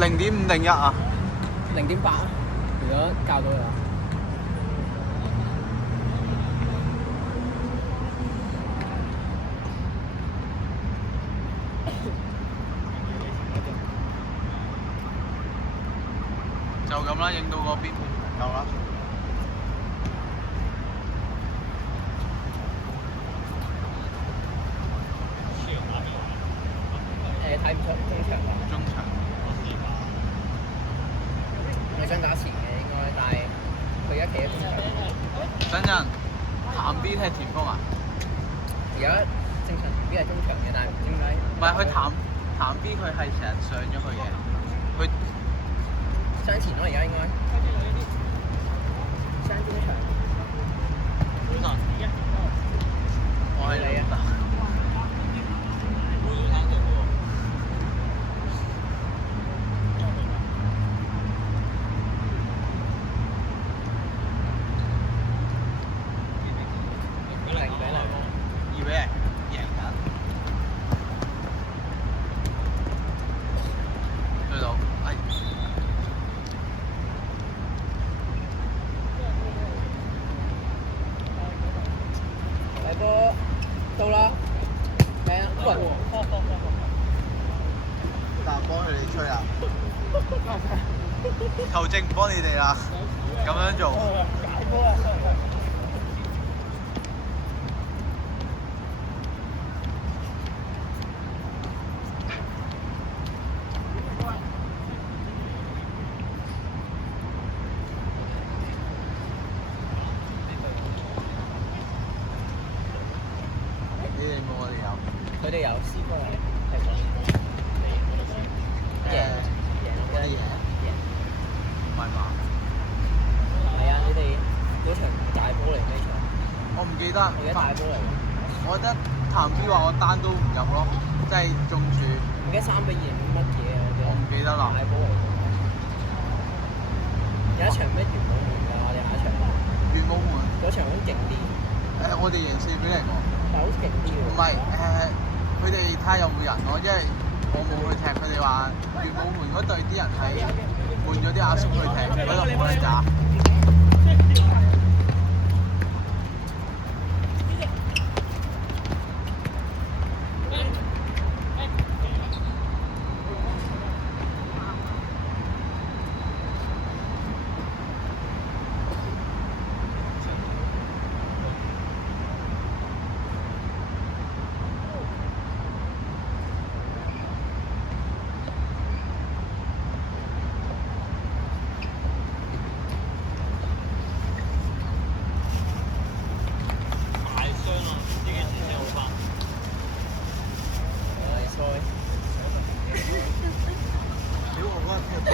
0.5定1啊0.8啊，如果教到嘅話。就咁啦，影到嗰邊夠啦。睇唔出中場。中場。我想打前嘅應該，但係佢而家企喺中場。等陣，鹹 B 踢前鋒啊？而家正常前 B 係中場嘅，但係唔知點解。唔係佢鹹 B 佢係成日上咗去嘅，佢雙前咯，而家應該。雙中場。我係你啊！到啦，嚟啊！喂，但幫佢哋吹啦，球證唔幫你哋啦，咁樣做。佢哋有試過嚟踢過，贏唔係嘛？係啊！你哋嗰場大波嚟咩場？我唔記得。而家大波嚟。我覺得譚 B 話我單都唔入咯，即係中柱。而家3-2乜嘢啊？我唔記得啦。大波嚟。有一場咩元武門㗎？我哋下一場。元武門。嗰場好勁啲。我哋贏4-0嚟講。但係好似勁啲喎。唔係佢哋睇下有冇人咯，因為我冇去踢，佢哋話元武門嗰隊啲人係換咗啲阿叔去踢，嗰度冇得打。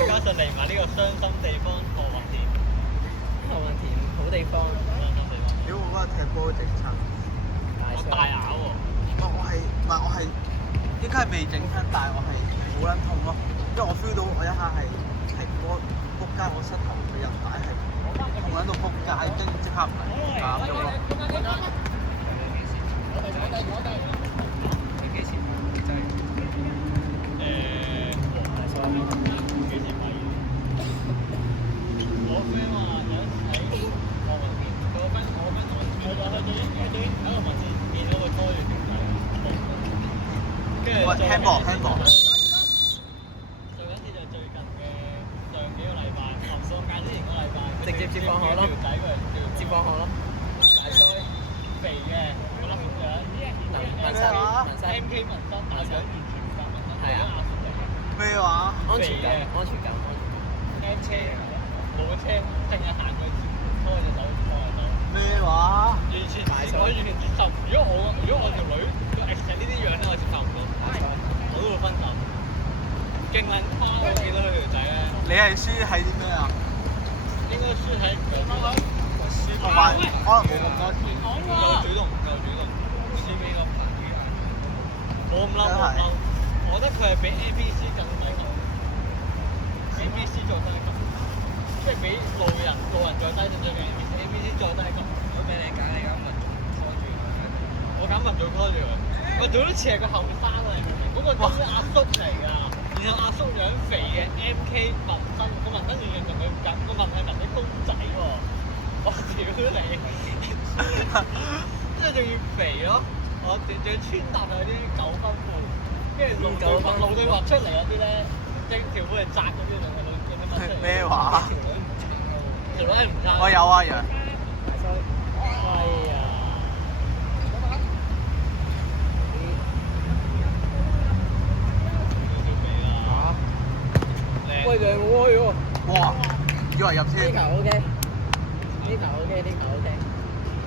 加上嚟埋呢個傷心地方何雲田，好地方。屌我嗰日踢波整親，我大咬喎。我係應該係未整親，但係我係好撚痛咯，因為我 feel 到我一下係我仆街，我膝頭嘅韌帶係痛喺度仆街，跟住即刻唔係減咗咯。你幾時真係？幾時買？我 friend 話有喺何雲田，我 friend 我話去到喺個文字見到佢拖住條仔，跟住就輕薄。最緊要就係最近嘅上幾個禮拜，放假之前個禮拜，直接接放學咯，條仔佢接放學咯，大衰肥嘅，個粒咁樣，紋身 MK 紋身，但係完全唔夾紋身，係阿叔嚟嘅。咩話？安全感。M 車冇車，聽日行佢拖隻手拖隻手。咩話？完全我完全接受。如果我條女個 ex 係呢啲樣咧，我接受唔到，我都會分手。勁撚誇！我見到佢條仔咧。你係輸喺啲咩啊？應該輸喺同埋可能冇咁多錢。唔夠主動，輸俾個朋友。冇咁嬲。我覺得佢係比 ABC 更低級。ABC 再低級，即係比路人再低少少嘅 ABC 再低級。如果俾你揀，你揀民族拖住佢。我揀民族拖住佢。我做都似係個後生啊！你明唔明？嗰個真係阿叔嚟㗎，然後阿叔樣肥嘅 M K 紋身，個紋身完全同佢唔夾，個紋係紋啲公仔喎。我屌你！跟住仲要肥咯，我仲要穿搭佢啲9分褲，跟住露對襪出嚟嗰啲咧，條褲係窄嗰啲兩個女嘅乜出嚟？咩話？條女係唔差。我有啊，楊。係啊。喂，兩個開喎！哇！以為入添。呢球 OK，呢球 OK，呢球 OK，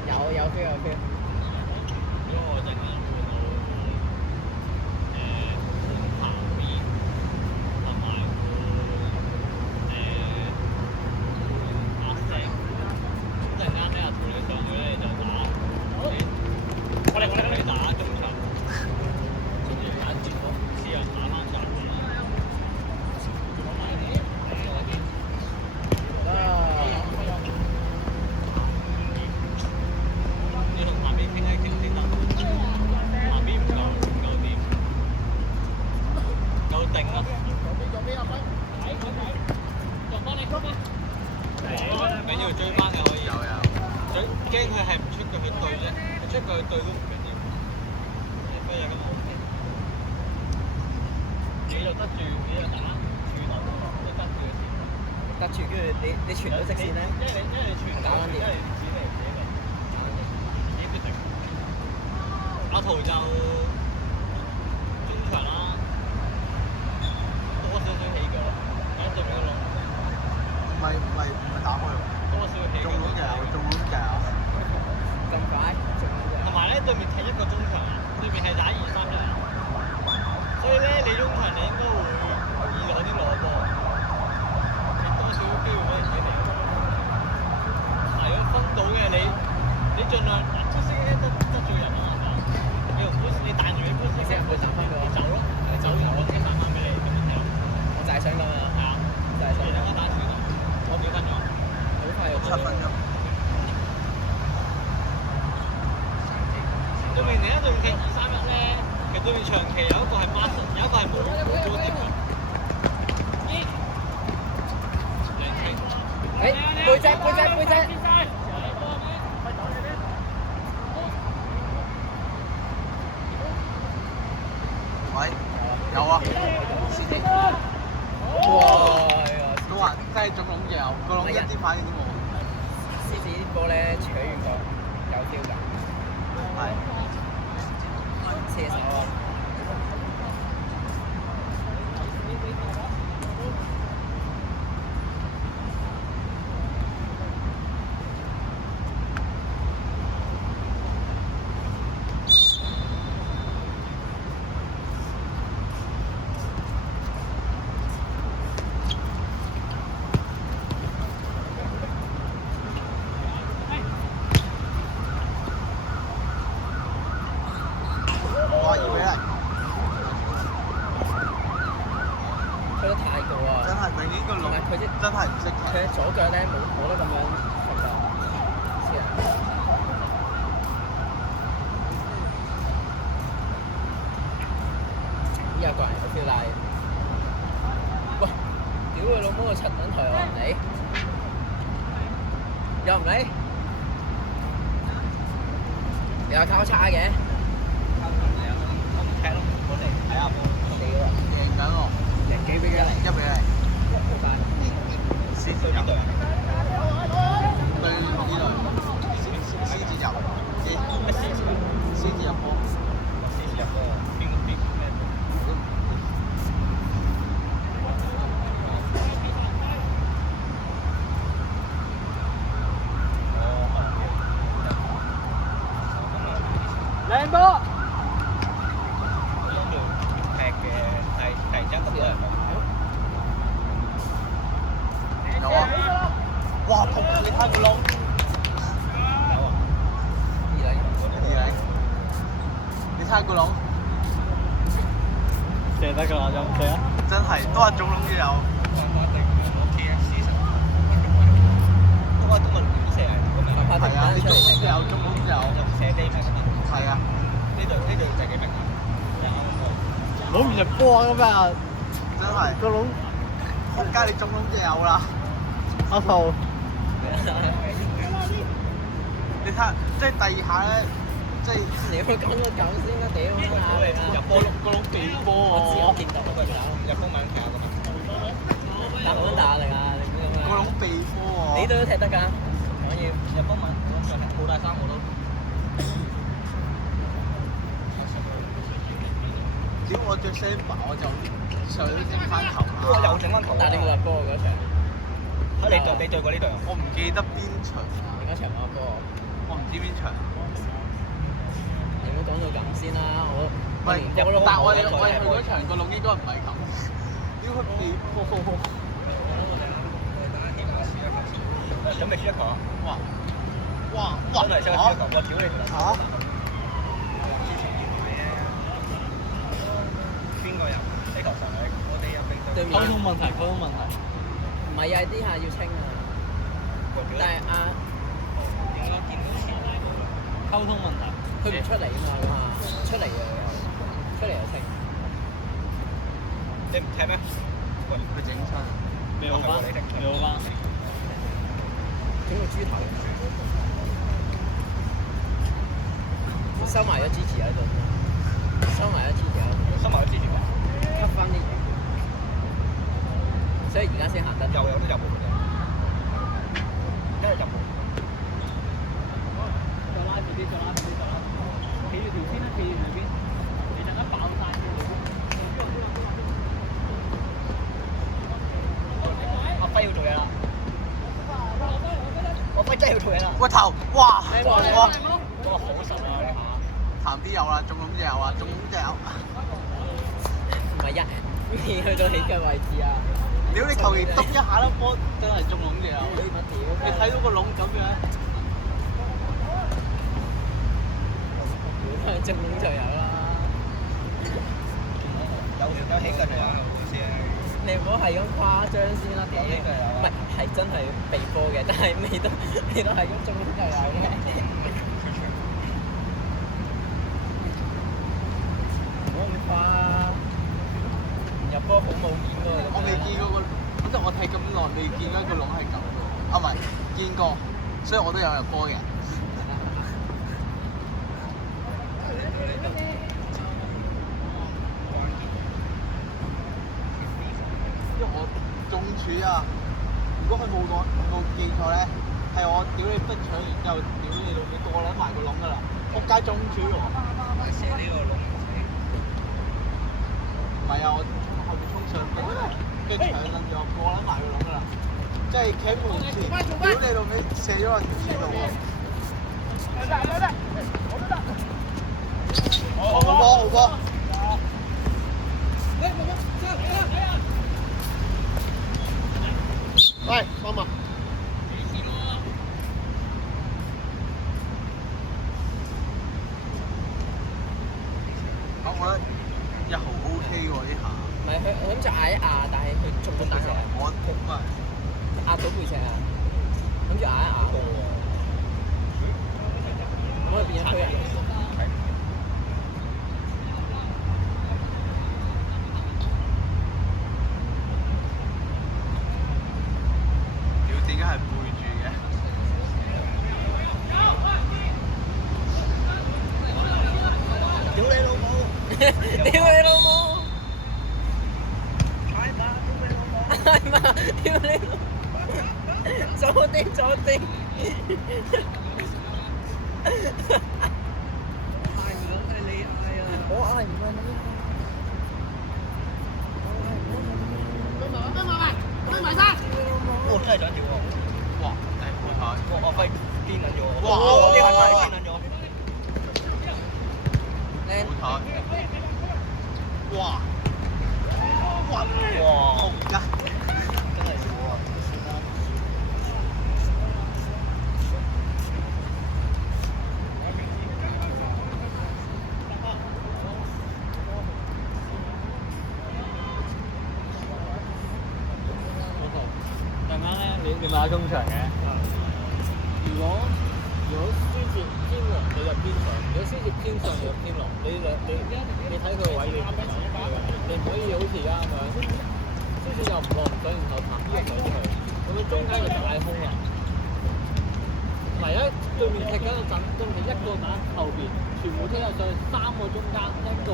有 feel 有 feel。如果我陣間換到旁邊，同埋換阿星，咁陣間咧阿兔你上去咧就打你打中場，跟住打接波，之後打翻上。你同旁邊傾一傾先得，旁邊唔夠掂，夠定啊！緊要追翻嘅可以，追驚佢係唔出腳去對啫，佢出腳去對都唔緊要。飛啊咁 OK， 你就得住，你就打傳落，你得住先。得住，跟住你傳到直線咧，因為你傳打緊掂。阿圖就中場啦，多少少起腳，喺對面個籠，唔係打開喎。多少少起腳。中籠就有，中籠就有。咁快？同埋咧，對面踢一個中場，對面係打2-3-1，所以咧你中場你應該會易攞啲攞波，你多少少機會俾人哋嚟。係咯，分到嘅你盡量出色得罪人啊嘛。你彈住你杯先，佢3分你走咯，你走完我先彈翻俾你，咁樣睇咯。我就係想咁啊，係啊，就係想你等我打算啦，我幾分鐘？好快又7分鐘。對面另一隊踢2-3-1咧，其實對面長期有一個係Martin，有一個係冇高啲嘅。背脊。喂，有啊。哇！都話真係中籠就有，個籠一啲反應都冇。獅子啲波咧扯完個有 feel 㗎，係。射手啊！哇！2-1，推得太過啊！真係明顯個籠佢真係唔識踢。佢左腳咧冇得咁樣瞓㗎，知啊！依家個人有 feel 啦，喂！屌佢老母個七等台又唔理，又唔理，又交叉嘅。我唔踢咯，我哋睇下波。贏緊喎。贏幾比1嚟1-0。先對邊隊啊？對呢隊。獅子入。獅子入波。獅子入波。邊咩？靚波！踢嘅突然間咁多人有啊！哇！你睇個籠。有啊！你睇下個籠。射得㗎啦，有唔射啊？真係都話中籠都有。都話今日亂射係係啊，你中籠都有，中籠都有。射地名啊嘛。係啊。呢隊射幾名啊？攞唔入波咁啊！真係。個籠好仆街你中窿就有啦。阿圖，你睇下，即係第二下咧，即係你會講個狗先啦，屌入波窿個窿避波我見到個狗，入波名其實個名。打好打力啊！你咁樣個窿避波喎。你都踢得㗎，講嘢入波名冇帶衫我都。只要我着聲白我就想整翻球啦。我又整翻球。但係你冇入波嗰場，你對過呢隊啊？我唔記得邊場啊，你嗰場冇入波，我唔知邊場。你唔好講到咁先啦，我唔係，但係我哋去嗰場個籠應該唔係咁，應該避波。準備輸一球啊！哇！真係識得輸一球，我屌你！嚇！邊個入？呢球上嚟，我哋入冰對面溝通問題。唔係啊，啲下要清啊，但係應該見到錢。溝通問題。佢唔出嚟啊嘛，嗰下出嚟嘅，出嚟就清。你唔踢咩？喂，佢整親。未好翻，未好翻。整個豬頭，收埋咗支持喺度，收埋咗支持喺度，收埋咗支持啊！吸翻啲嘢，所以而家先行得。又有得入門嘅，一係入門。再拉住啲，企住條線啦，企住條線，你陣間爆晒嘅。阿輝要做嘢啦！我輝真係要做嘢啦！個頭，哇！哇！哇，好實啊！呢下。鹹啲有啦，中窿就有啊，中窿就有。唔係呀，未去到起腳位置啊！屌你求其篤一下粒波，真係中窿就有。你睇到個窿咁樣，中窿就有啦。有起腳就有，好似係。你唔好係咁誇張先啦，屌！唔係係真係避波嘅，但係未到係咁中窿就有嘅。唔好咁誇，唔入波好冇面喎。我未見過個，即係我睇咁耐未見過一個窿係咁嘅。啊唔係，見過，所以我都有入波嘅。因為我中柱啊！如果佢冇記錯咧，係我屌你逼搶完之後，屌你老味過撚埋個窿㗎啦！仆街中柱喎！射呢個窿。唔係啊，我後面衝上邊，跟住搶撚咗，過撚埋個窿㗎啦！即係企喺門前，屌你老味射咗個柱度喎！好波！喂，幫忙。我覺得一號 OK 喎呢下。唔係佢，我諗住壓一壓，但係佢中咗背脊，我咁啊，壓到背脊啊！諗住壓一壓，咁佢變咗推人。屌點解係背住嘅？屌你老母！屌你老母！踩馬！屌你老母！係嘛？屌你老母！左啲！嗌唔到係你嗌啊！我嗌唔係你。我真係想屌喎！哇！誒冇睇。我輝癲撚咗喎！哇！呢下真係癲撚咗！冇睇。哇！哇！而家真係屌啊！突然間咧，你買中場嘅？如果輸住偏落，你就偏上；如果輸住偏上，你就偏落。你睇佢個位，你唔可以好似而家咁樣，即係少又唔落唔水，然後彈邊個上去，咁樣中間佢就嗌空啦。唔係啊，對面踢緊個陣，對面一個打後邊，全部踢晒上去，3個中間一個，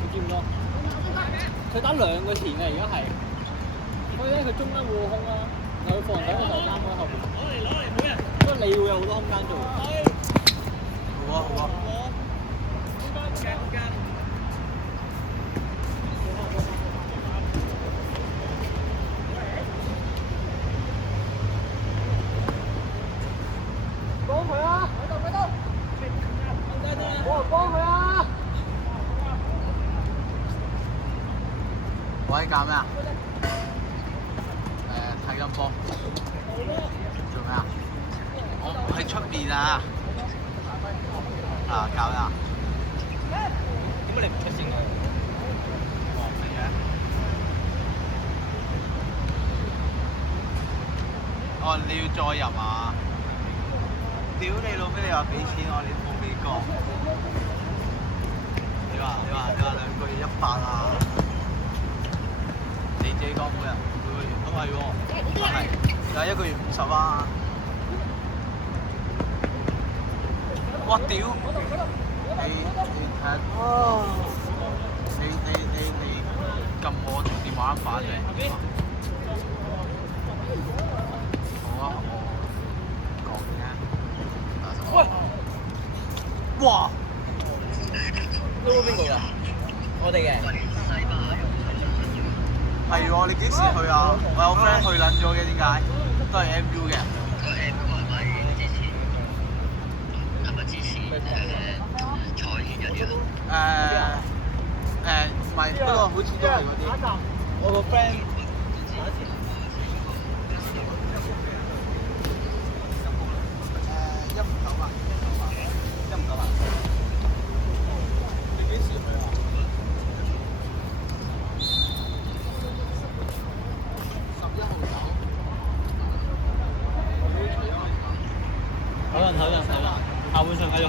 你見唔到？佢打2個前嘅而家係，所以咧佢中間會有空啦，然後佢放人走嘅時候3個喺後邊。所以你會有好多空間做。好啊好啊。幫佢啊！我幫佢啊！我喺搞咩啊？睇緊波。做咩啊？我喺出邊啊！搞咩啊？點解你唔出聲啊？哦，係嘅。哦，你要再入啊？屌你老味！你話俾錢我，你都冇俾過。你話2個月100啊？你自己講每個月都係喎，係，但係1個月50啊！哇屌！你睇，你撳我電話版嚟，好啊，我講嘅。喂！哇！呢個邊個㗎？我哋嘅。係喎，你幾時去啊？我有 friend 去撚咗嘅，點解？都係 MU 嘅。唔係，不過好似都係嗰啲。我個 friend 159你幾時去啊？11號走。好啦，下半場繼續。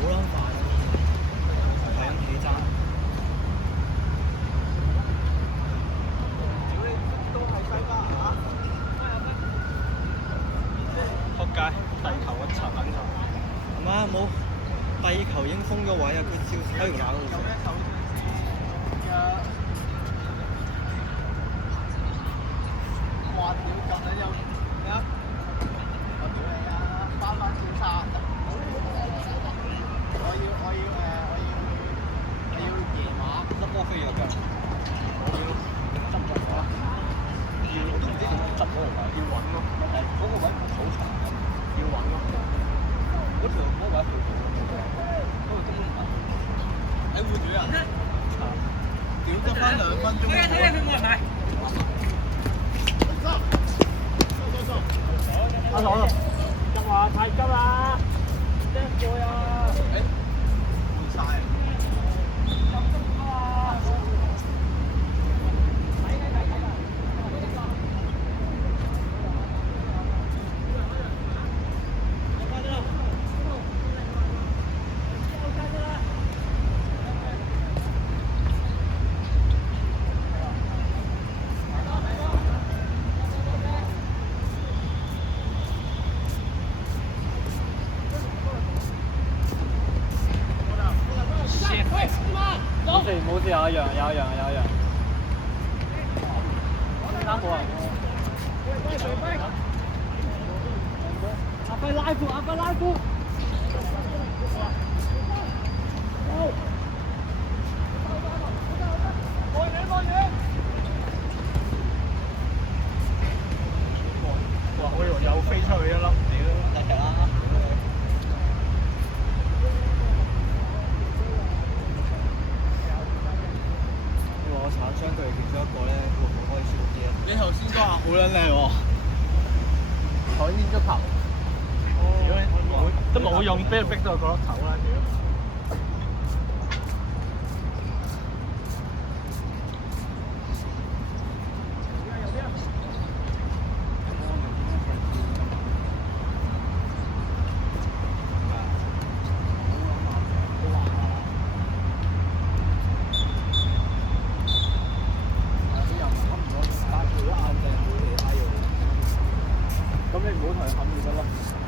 好撚煩，係咁起爭。撲街，地球一層撚頭。唔係啊，冇，地球已經封咗位啊！佢照喺條馬路上。哇！屌咁撚有咩啊？我屌你啊！翻小沙。我要夜馬粒波飛咗㗎。我要執落咗，我都唔知點執嗰個位，要揾咯。嗰個位唔係草場嘅，要揾咯。嗰條嗰位去到，嗰個根本唔係。喺會隊啊！屌得翻2分鐘。阿爽，急啊！太急啦！一個啊！換晒。冇事，有一樣。啱冇人。阿輝拉夫。哇！我以為有飛出去一粒，屌，得啦。我產相對其中一個咧，會唔會可以少啲啊？你頭先講話好撚靚喎，海鮮足球。如果你都冇用，俾人逼到個角落頭啦，屌！咁你唔好同佢冚就得啦。